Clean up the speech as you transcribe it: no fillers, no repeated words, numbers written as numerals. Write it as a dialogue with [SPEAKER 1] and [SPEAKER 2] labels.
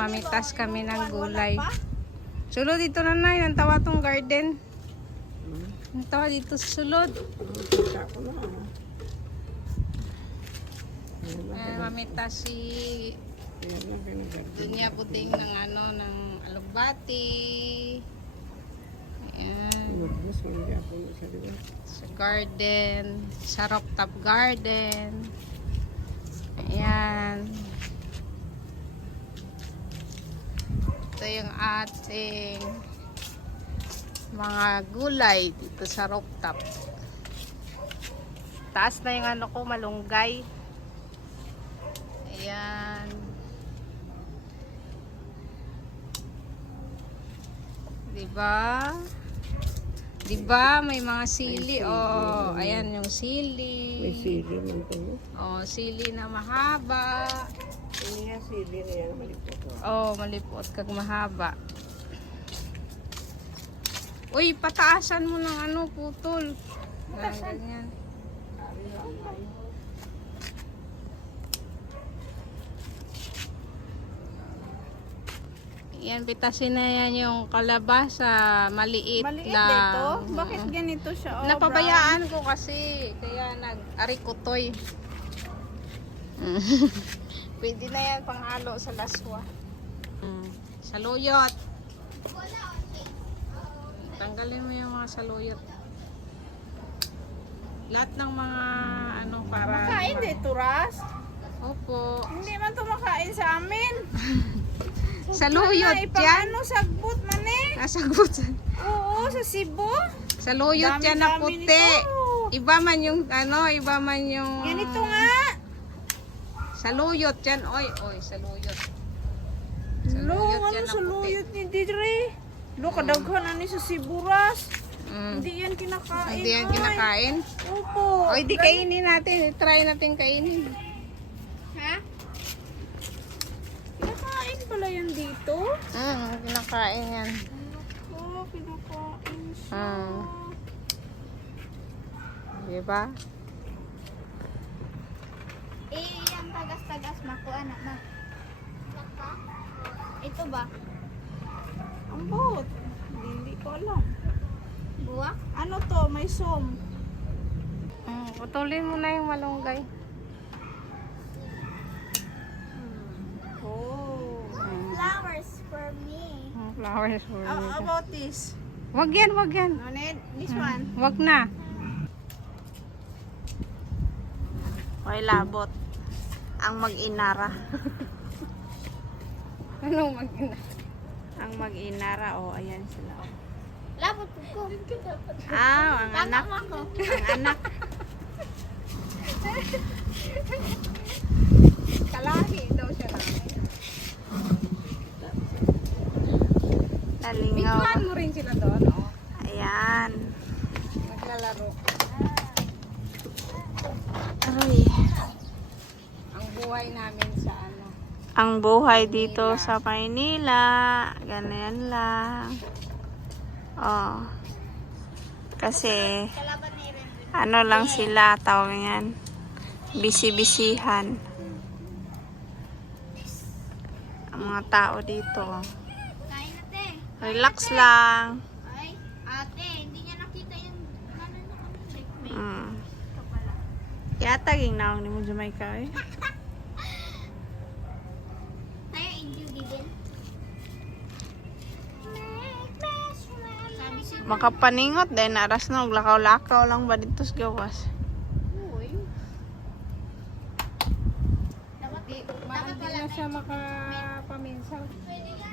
[SPEAKER 1] mamitas kami ng gulay. Sulod dito na nay, ang tawa tong garden. Ang tawa dito sa sulod. Mamitas si Dunya Buding ng ano, ng alugbati. Ayan. Sa garden, sa rooftop garden. Ayan. Ito yung ating mga gulay dito sa rooftop. Taas na yung ano ko, malunggay. Ayan. Diba? Diba? May mga sili. Oh, ayan yung sili.
[SPEAKER 2] May sili man ito.
[SPEAKER 1] Oh, sili na mahaba.
[SPEAKER 2] Ini nga sili na yan, malipot.
[SPEAKER 1] Oh, malipot kag mahaba. Uy, pataasan mo ng ano, putol. Ganyan. Yan, pitasin na yan yung kalabasa. Maliit
[SPEAKER 3] Maliit
[SPEAKER 1] lang.
[SPEAKER 3] dito? Bakit ganito siya? Oh,
[SPEAKER 1] Napabayaan ko kasi. Kaya nag-arikotoy. Pwede na yan panghalo sa laswa. Saluyot. Tanggalin mo yung mga saluyot. Lahat ng mga ano para...
[SPEAKER 3] Makain dito, Ras?
[SPEAKER 1] Opo.
[SPEAKER 3] Hindi man ito makain sa amin.
[SPEAKER 1] Saluyot
[SPEAKER 3] Ay,
[SPEAKER 1] yan.
[SPEAKER 3] paano sagbot man eh?
[SPEAKER 1] Nasagot.
[SPEAKER 3] Oo, sa Cebu.
[SPEAKER 1] Saluyot yan na
[SPEAKER 3] Dami-dami
[SPEAKER 1] puti.
[SPEAKER 3] nito.
[SPEAKER 1] Iba man yung ano, iba man yung...
[SPEAKER 3] Ganito nga.
[SPEAKER 1] Saluyot yan. Oy, saluyot.
[SPEAKER 3] Lo, ano
[SPEAKER 1] yan na
[SPEAKER 3] sa
[SPEAKER 1] puti.
[SPEAKER 3] luyot ni Didre? Lo, kadaghan na ni sa Cebu, Ras.
[SPEAKER 1] Mm.
[SPEAKER 3] Hindi yan kinakain.
[SPEAKER 1] Hindi yan
[SPEAKER 3] ay.
[SPEAKER 1] kinakain.
[SPEAKER 3] Opo.
[SPEAKER 1] Oy, di kainin natin. Try natin kainin.
[SPEAKER 3] Ha? Kinakain pala yan dito?
[SPEAKER 1] Kinakain yan.
[SPEAKER 3] Oo, kinakain siya.
[SPEAKER 1] Diba?
[SPEAKER 4] Yung tagas-tagas mako anak ma. Ito ba?
[SPEAKER 3] Ambot. Hindi ko alam.
[SPEAKER 4] Buwak?
[SPEAKER 3] Ano to? May som.
[SPEAKER 1] Putulin mo na yung malunggay.
[SPEAKER 3] Oh.
[SPEAKER 4] Flowers for me.
[SPEAKER 1] Flowers for
[SPEAKER 3] How
[SPEAKER 1] me.
[SPEAKER 3] about this?
[SPEAKER 1] Wag yan, wag yan.
[SPEAKER 3] No need? This one?
[SPEAKER 1] Wag na.
[SPEAKER 3] Okay, labot. Ang mag-inara.
[SPEAKER 1] Anong mag
[SPEAKER 3] Ang mag-inara. Oh, ayan sila. Oh.
[SPEAKER 4] Labot ko.
[SPEAKER 3] Ang anak.
[SPEAKER 4] Ako.
[SPEAKER 3] Ang anak.
[SPEAKER 1] Kalahi daw siya namin.
[SPEAKER 3] Nalingaw.
[SPEAKER 1] Picturean mo rin sila doon, oh.
[SPEAKER 3] Ayan.
[SPEAKER 1] Naglalaro.
[SPEAKER 3] Aray.
[SPEAKER 1] Ang buhay namin sa ano.
[SPEAKER 3] Ang buhay dito sa Maynila. Ganyan lang. Oh. Kasi
[SPEAKER 4] Kalaban ni Ren.
[SPEAKER 3] ano lang sila, tawag yan. Bisi-bisihan. Ang mga tao dito.
[SPEAKER 4] Kain ate.
[SPEAKER 3] Relax lang.
[SPEAKER 4] Ay, ate, hindi niya nakita yung ano na kami checkmate. Ito pala.
[SPEAKER 3] Yata ging naong ni mo Jamaica eh.
[SPEAKER 4] Tayo in Judy din. Sabi si
[SPEAKER 3] Makapaningot dahil naras na lakaw-lakaw lang ba dito sa gawas.
[SPEAKER 1] Uy.
[SPEAKER 4] dapat
[SPEAKER 1] Hindi na siya makapaminsaw.
[SPEAKER 4] pwede nga